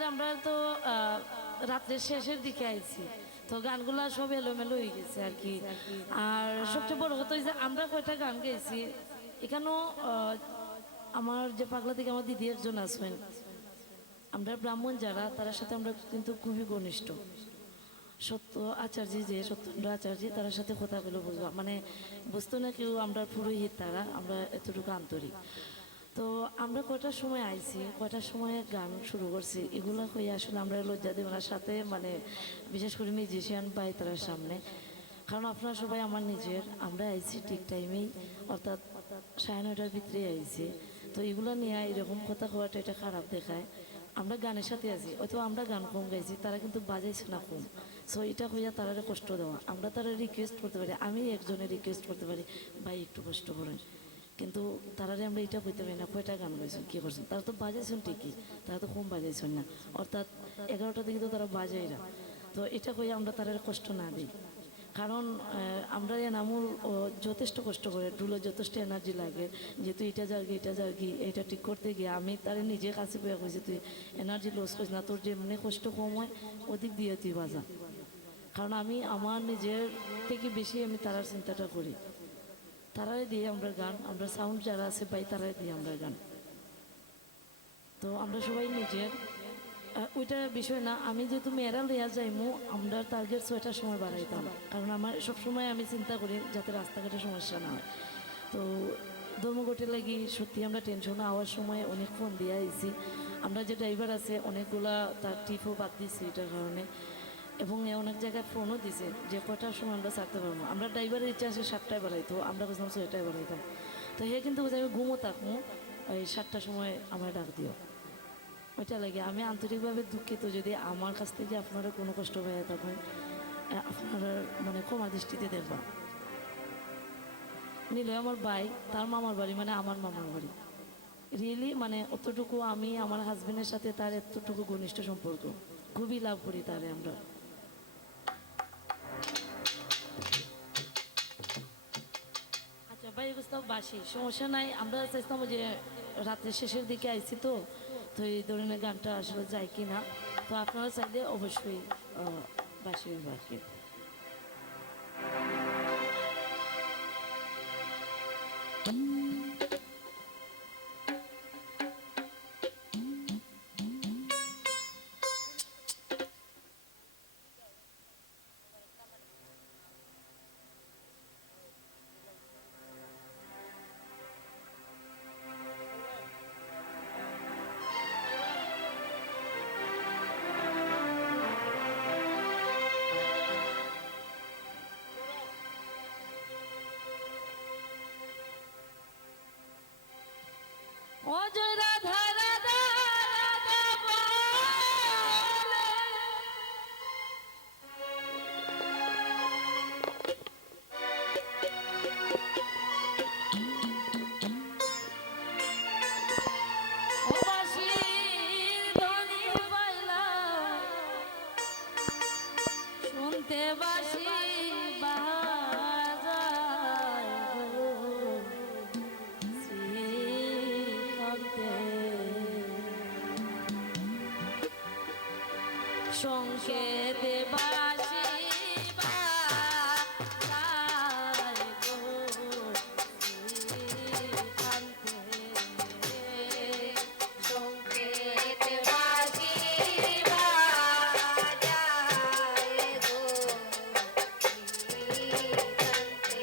আসলে আমরা তো রাত্রের শেষের দিকে আইছি, তো গানগুলা সব এলোমেলো হয়ে গেছে আর কি। আর সবচেয়ে বড় কথা হচ্ছে আমরা কয়টা গান গাইছি এখানেও আমার যে পাগলা থেকে আমার দিদি একজন আছেন, আমরা ব্রাহ্মণ যারা তার সাথে আমরা কিন্তু খুবই ঘনিষ্ঠ। সত্য আচার্য যে সত্যেন্দ্র আচার্য তার সাথে কথা বলে বুঝবো, মানে বুঝতো না কেউ আমরা পুরোহিত, তারা আমরা এতটুকু আন্তরিক। তো আমরা কয়টার সময় আইছি, কয়টার সময় গান শুরু করছি, এগুলো হয়ে আসলে আমরা লজ্জা দেব না সাথে, মানে বিশেষ করে মিউজিশিয়ান পাই তার সামনে। কারণ আপনারা সবাই আমার নিজের, আমরা আইছি ঠিক টাইমেই, অর্থাৎ 9:30টার ভিতরে আইছি। তো এগুলো নিয়ে এরকম কথা হওয়াটা এটা খারাপ দেখায়। আমরা গানের সাথে আছি, হয়তো আমরা গান কম গাইছি, তারা কিন্তু বাজাইছে না কম। সো এটা হইয়া তারা কষ্ট দেওয়া, আমরা তারা রিকোয়েস্ট করতে পারি, আমি একজনের রিকোয়েস্ট করতে পারি ভাই একটু কষ্ট করেন, কিন্তু তারারে আমরা এটা বলতে পারি না কয়টা গান গাইছেন কী করছেন। তারা তো বাজাইছেন ঠিকই, তারা তো কম বাজাইছেন না, অর্থাৎ 11টা দিকে তো তারা বাজাইরা। তো এটা হইয়া আমরা তারা কষ্ট না দিই, কারণ আমরা এনামুল যথেষ্ট কষ্ট করে, ডুলো যথেষ্ট এনার্জি লাগে, যেহেতু এটা যার্গি এটা ঠিক করতে গিয়ে আমি তার নিজের কাছে পেয়ে কইছি তুই এনার্জি লস করিস না, তোর যেমনি কষ্ট কম হয় ওদিক দিয়ে তুই বাজা। কারণ আমি আমার নিজের থেকে বেশি আমি তারার চিন্তাটা করি, তারাই দিয়ে আমরা গান, আমরা সাউন্ড যারা আছে ভাই তারাই দিয়ে আমরা গান। তো আমরা সবাই নিজের ওইটা বিষয় না, আমি যেহেতু মেয়েরা লইয়া যাইমু আমরা টার্গেট 6টার সময় বাড়াইতাম, কারণ আমার সবসময় আমি চিন্তা করি যাতে রাস্তাঘাটে সমস্যা না হয়। তো ধর্মঘটে লাগি সত্যি আমরা টেনশন হওয়ার সময় অনেক ফোন দিয়ে আইছি, আমরা যে ড্রাইভার আছে অনেকগুলা তার টিপও বাদ দিচ্ছি এটার কারণে, এবং অনেক জায়গায় ফোনও দিছে যে কটার সময় আমরা ছাড়তে পারবো। আমরা ড্রাইভারের ইচ্ছা আছে 7টায় বাড়াইতো, আমরা বুঝলাম 6টায় বাড়াইতাম। তো হে কিন্তু আমি ঘুমো থাকবো, ওই 7টার সময় আমার ডাক দিও, ওইটা লাগে। আমি আন্তরিকভাবে দুঃখিত যদি আমার কাছ থেকে আপনারা কোনো কষ্ট পাইয়া থাকেন, আপনারা মানে ক্ষমা দৃষ্টিতে দেখবা। নিলে আমার ভাই, তার মামার বাড়ি মানে আমার মামার বাড়ি, রিয়েলি মানে অতটুকু আমি আমার হাজবেন্ডের সাথে তার এতটুকু ঘনিষ্ঠ সম্পর্ক, খুবই লাভ করি তারে আমরা। আচ্ছা ভাই বুঝতে বাসি সমস্যা নাই, আমরা চাইতাম যে রাত্রের শেষের দিকে আইছি, তো তো এই ধরনের গানটা আসলে যায় কি না, তো আপনারা চাইলে অবশ্যই বাসি বাকি। অজয় রাধা রাধা রাধা বলে, ও বাঁশির ধ্বনি পাইলাম, শুনতে বাঁশি বাজায় গো শ্রীকান্তে, সংকেতে বাঁশি বাজায় গো শ্রীকান্তে, সংকেতে বাঁশি বাজায় গো শ্রীকান্তে,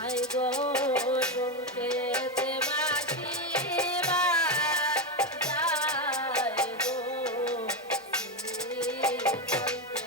আয় গো সংকেতে বাঁশি বাজায় গো শ্রীকান্তে।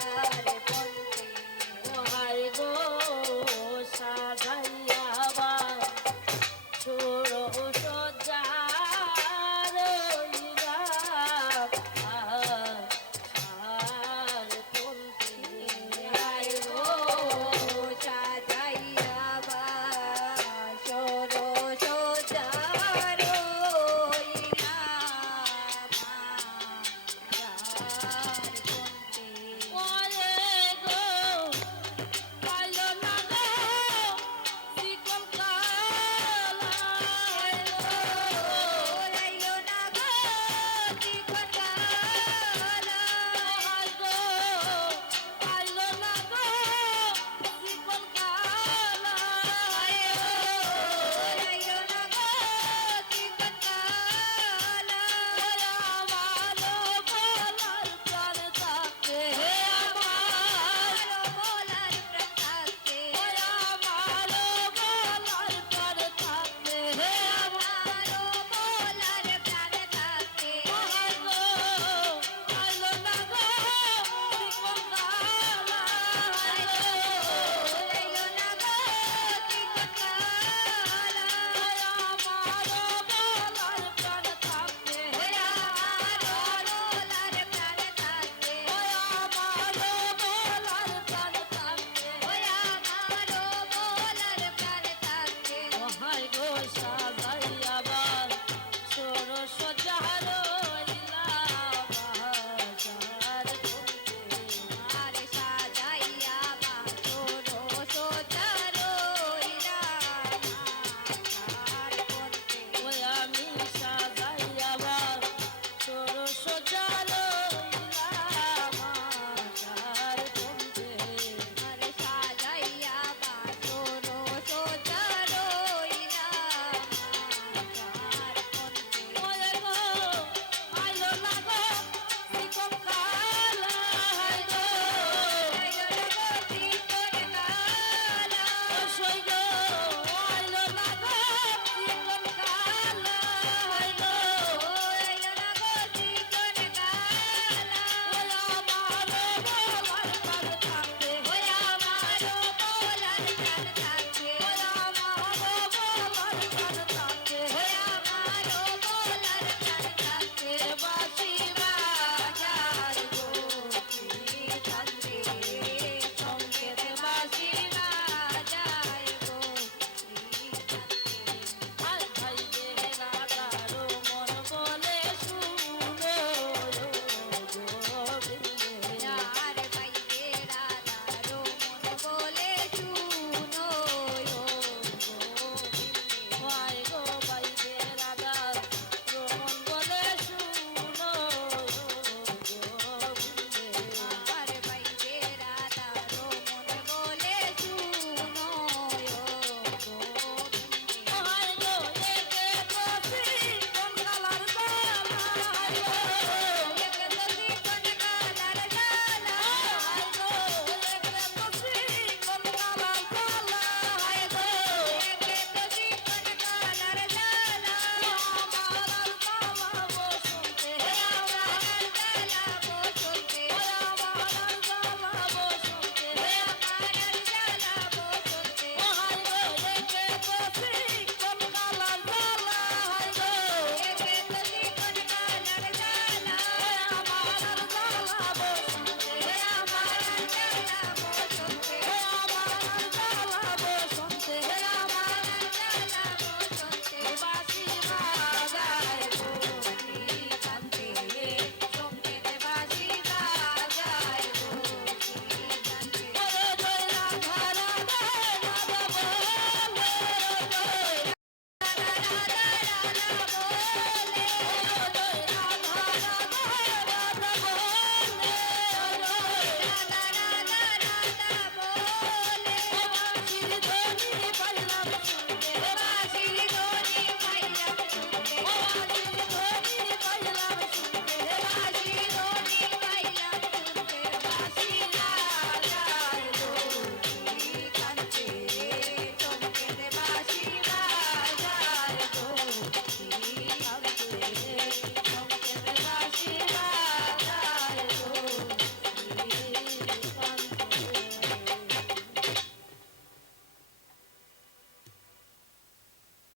রে